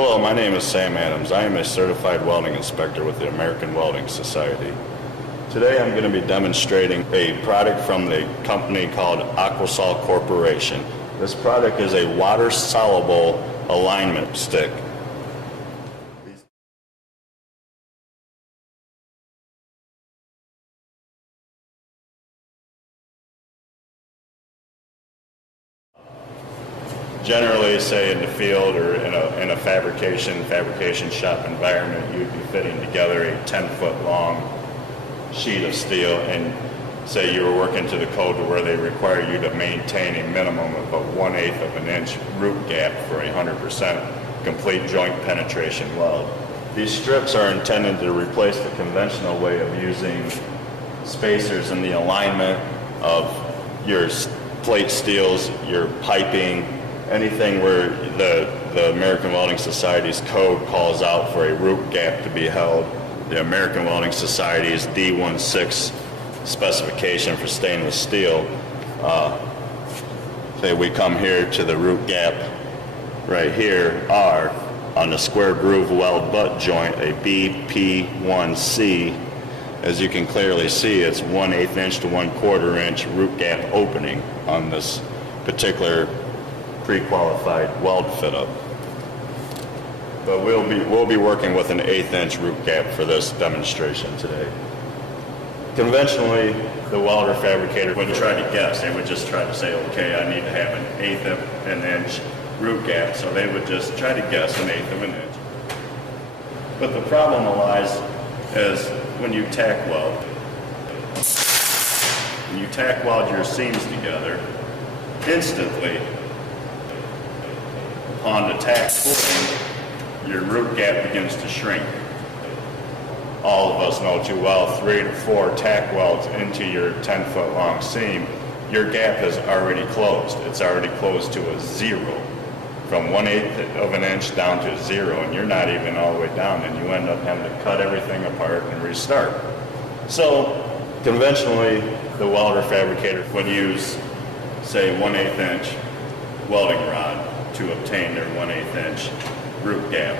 Hello, my name is Sam Adams. I am a certified welding inspector with the American Welding Society. Today I'm going to be demonstrating a product from the company called Aquasol Corporation. This product is a water-soluble alignment stick. Generally, say in the field or in a fabrication shop environment, you'd be fitting together a 10-foot long sheet of steel, and say you were working to the code where they require you to maintain a minimum of a 1/8 of an inch root gap for a 100% complete joint penetration weld. These strips are intended to replace the conventional way of using spacers in the alignment of your plate steels, your piping, anything where the American Welding Society's code calls out for a root gap to be held. The American Welding Society's D1.1 specification for stainless steel, say we come here to the root gap right here, R, on the square groove weld butt joint, a BP1C. As you can clearly see, it's 1/8 inch to 1/4 inch root gap opening on this particular pre-qualified weld fit up. But we'll be working with an 1/8 inch root gap for this demonstration today. Conventionally, the welder fabricator would try to guess. They would just try to say, okay, I need to have an 1/8 of an inch root gap. So they would just try to guess an 1/8 of an inch. But the problem lies is when you tack weld. When you tack weld your seams together, instantly, on the tack footing, your root gap begins to shrink. All of us know too well, 3 to 4 tack welds into your 10-foot long seam, your gap has already closed. It's already closed to a 0. From 1/8 of an inch down to 0, and you're not even all the way down, and you end up having to cut everything apart and restart. So, conventionally, the welder fabricator would use, say, 1/8 inch welding rod to obtain their 1/8 inch root gap.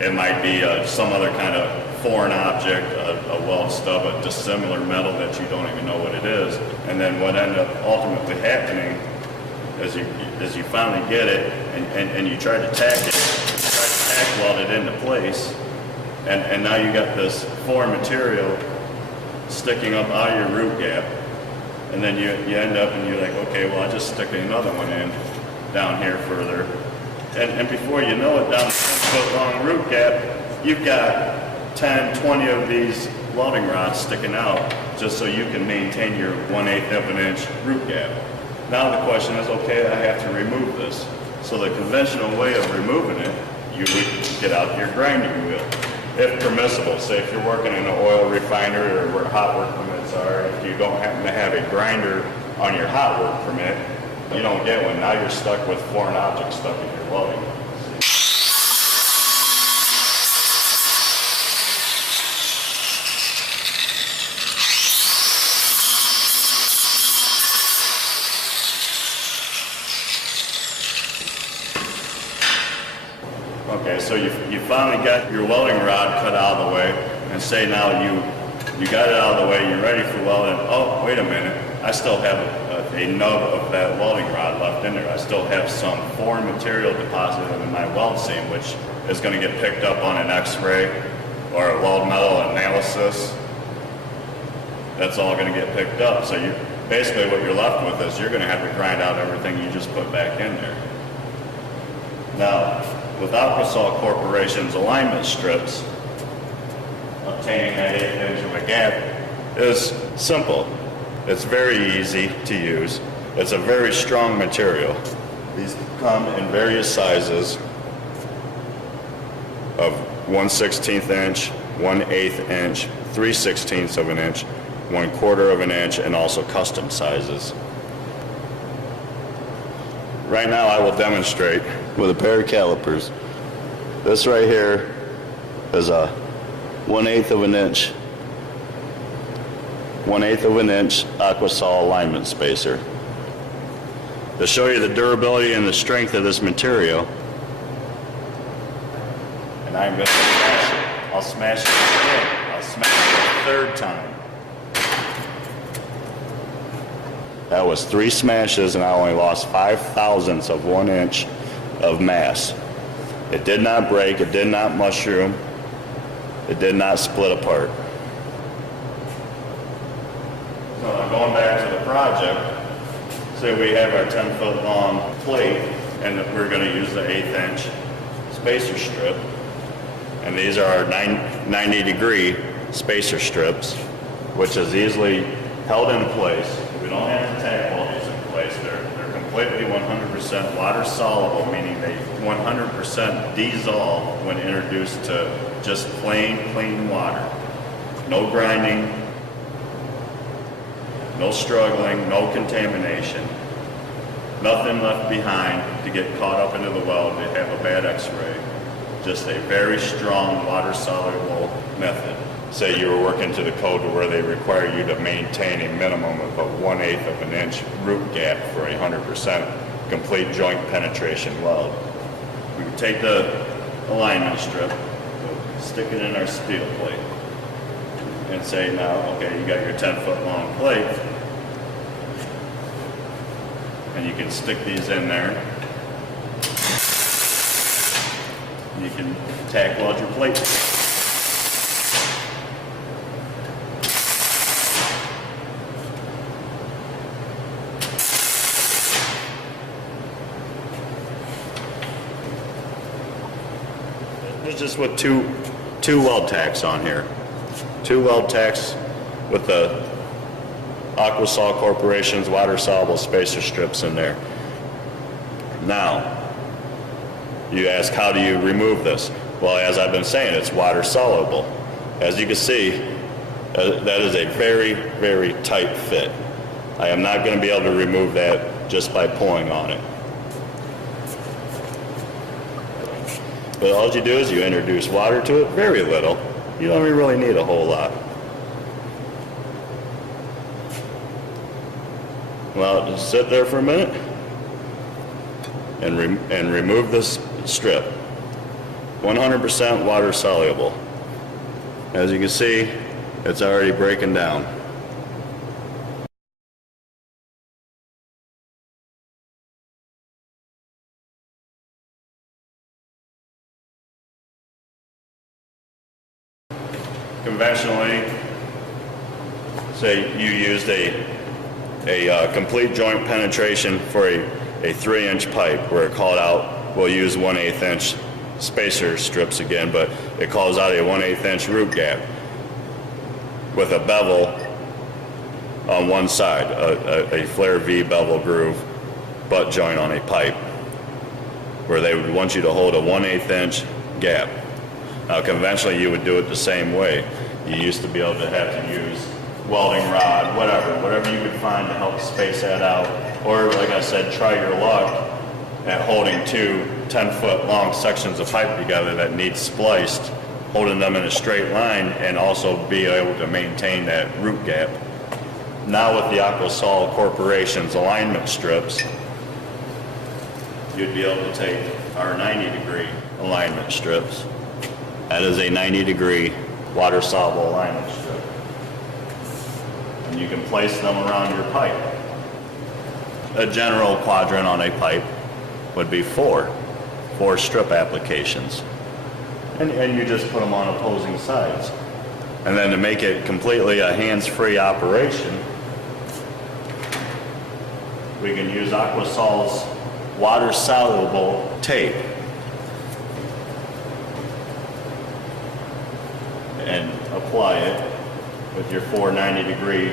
It might be some other kind of foreign object, a weld stub, a dissimilar metal that you don't even know what it is. And then what ended up ultimately happening is you finally get it and you try to tack it, you try to tack weld it into place, and now you got this foreign material sticking up out of your root gap, and then you end up and you're like, okay, well, I'll just stick another one in down here further. And before you know it, down the 10-foot long root gap, you've got 10, 20 of these welding rods sticking out just so you can maintain your 1/8 of an inch root gap. Now the question is, okay, I have to remove this. So the conventional way of removing it, you would get out your grinding wheel. If permissible, say if you're working in an oil refinery or where hot work permits are, if you don't happen to have a grinder on your hot work permit, you don't get one. Now you're stuck with foreign objects stuck in your welding. Okay, so you finally got your welding rod cut out of the way, and say now you got it out of the way, you're ready for welding. Oh, wait a minute, I still have a nub of that welding rod left in there. I still have some foreign material deposited in my weld seam, which is going to get picked up on an x-ray or a weld metal analysis. That's all going to get picked up. So basically what you're left with is you're going to have to grind out everything you just put back in there. Now, with Aquasol Corporation's alignment strips, obtaining that 1/8 inch of a gap is simple. It's very easy to use. It's a very strong material. These come in various sizes of 1/16 inch, 1/8 inch, 3/16 of an inch, 1/4 of an inch, and also custom sizes. Right now I will demonstrate with a pair of calipers. This right here is a 1/8 of an inch 1/8 of an inch Aquasol alignment spacer. To show you the durability and the strength of this material, and I'm going to smash it. I'll smash it again. I'll smash it a third time. That was 3 smashes, and I only lost 5/1000ths of 1 inch of mass. It did not break, it did not mushroom, it did not split apart. So now going back to the project, say we have our 10-foot long plate, and we're going to use the 1/8 inch spacer strip, and these are our 90-degree spacer strips, which is easily held in place. We don't have to tack all these in place. They're completely 100% water soluble, meaning they 100% dissolve when introduced to just plain, clean water. No grinding, no struggling, no contamination. Nothing left behind to get caught up into the weld to have a bad x-ray. Just a very strong water-soluble method. Say you were working to the code where they require you to maintain a minimum of a 1/8 of an inch root gap for a 100% complete joint penetration weld. We would take the alignment strip, stick it in our steel plate, and say now, okay, you got your 10-foot long plate, and you can stick these in there. You can tack weld your plate. There's just with two weld tacks on here. 2 weld tacks with the Aquasol Corporation's water-soluble spacer strips in there. Now, you ask, how do you remove this? Well, as I've been saying, it's water-soluble. As you can see, that is a very, very tight fit. I am not going to be able to remove that just by pulling on it. But all you do is you introduce water to it, very little. You don't really need a whole lot. Well, just sit there for a minute and remove this strip. 100% water soluble. As you can see, it's already breaking down. Conventionally, say you used a complete joint penetration for a 3-inch pipe where it called out, we'll use 1/8 inch spacer strips again, but it calls out a 1/8 inch root gap with a bevel on one side, a flare V bevel groove butt joint on a pipe, where they would want you to hold a 1/8 inch gap. Now conventionally you would do it the same way. You used to be able to have to use welding rod, whatever you could find to help space that out. Or like I said, try your luck at holding 2 10-foot long sections of pipe together that need spliced, holding them in a straight line and also be able to maintain that root gap. Now with the Aquasol Corporation's alignment strips, you'd be able to take our 90-degree alignment strips. That is a 90-degree water-soluble alignment strip. And you can place them around your pipe. A general quadrant on a pipe would be 4 strip applications. And you just put them on opposing sides. And then to make it completely a hands-free operation, we can use Aquasol's water-soluble tape and apply it with your 4 90-degree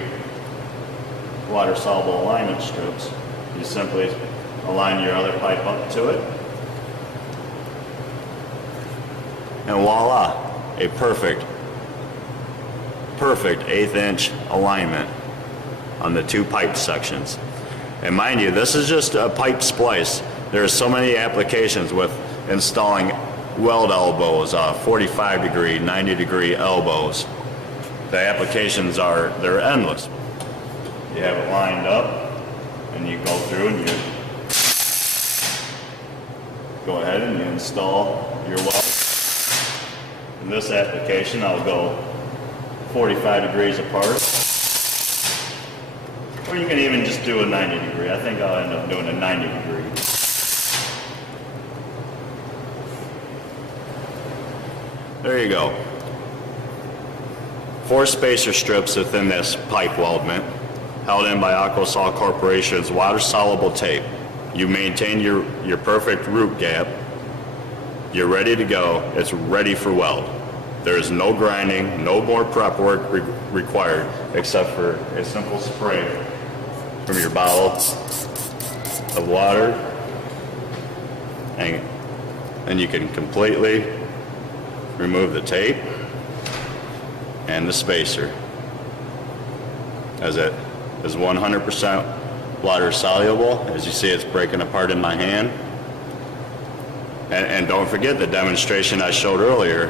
water-soluble alignment strips. You simply align your other pipe up to it, and voila, a perfect 1/8 inch alignment on the 2 pipe sections. And mind you, this is just a pipe splice. There are so many applications with installing weld elbows, 45-degree, 90-degree elbows. The applications they're endless. You have it lined up, and you go through and you go ahead and you install your weld. this application, I'll go 45 degrees apart. Or you can even just do a 90 degree. I think I'll end up doing a 90 degree. There you go. 4 spacer strips within this pipe weldment, held in by Aquasol Corporation's water-soluble tape. You maintain your perfect root gap. You're ready to go. It's ready for weld. There is no grinding, no more prep work required, except for a simple spray from your bottle of water, and you can completely remove the tape and the spacer, as it is 100% water soluble. As you see, it's breaking apart in my hand. And don't forget the demonstration I showed earlier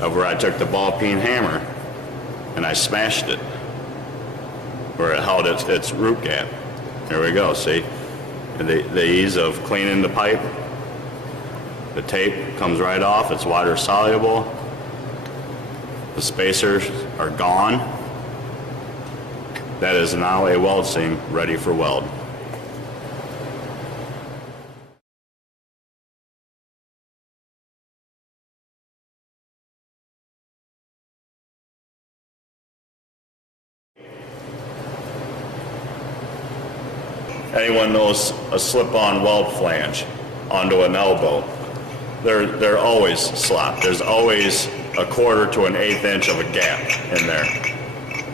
of where I took the ball peen hammer and I smashed it, where it held its root gap. There we go, see? The ease of cleaning the pipe. The tape comes right off, it's water soluble. The spacers are gone. That is now a weld seam ready for weld. Anyone knows a slip-on weld flange onto an elbow? They're always slopped. There's always a 1/4 to an 1/8 inch of a gap in there.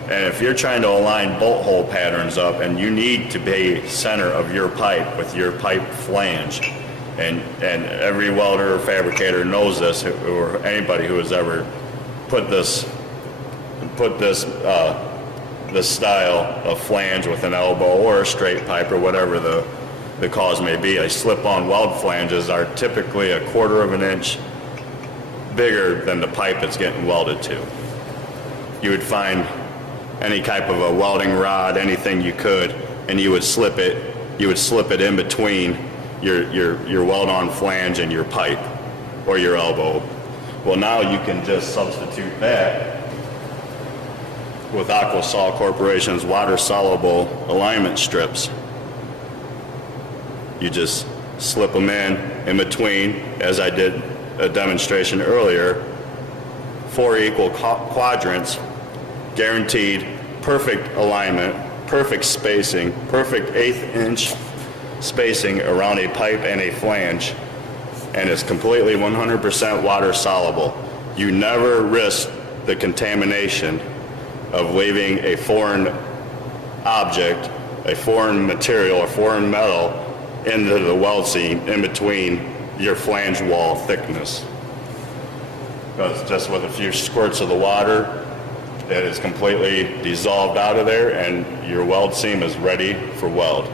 And if you're trying to align bolt hole patterns up and you need to be center of your pipe with your pipe flange, and every welder or fabricator knows this, or anybody who has ever put this style of flange with an elbow or a straight pipe or whatever the cause may be. A slip-on weld flanges are typically a 1/4 of an inch bigger than the pipe it's getting welded to. You would find any type of a welding rod, anything you could, and you would slip it in between your weld-on flange and your pipe or your elbow. Well, now you can just substitute that with Aquasol Corporation's water-soluble alignment strips. You just slip them in between, as I did a demonstration earlier, 4 equal quadrants, guaranteed perfect alignment, perfect spacing, perfect 1/8 inch spacing around a pipe and a flange, and it's completely 100% water soluble. You never risk the contamination of leaving a foreign object, a foreign material, a foreign metal into the weld seam in between your flange wall thickness. Because just with a few squirts of the water, it is completely dissolved out of there and your weld seam is ready for weld.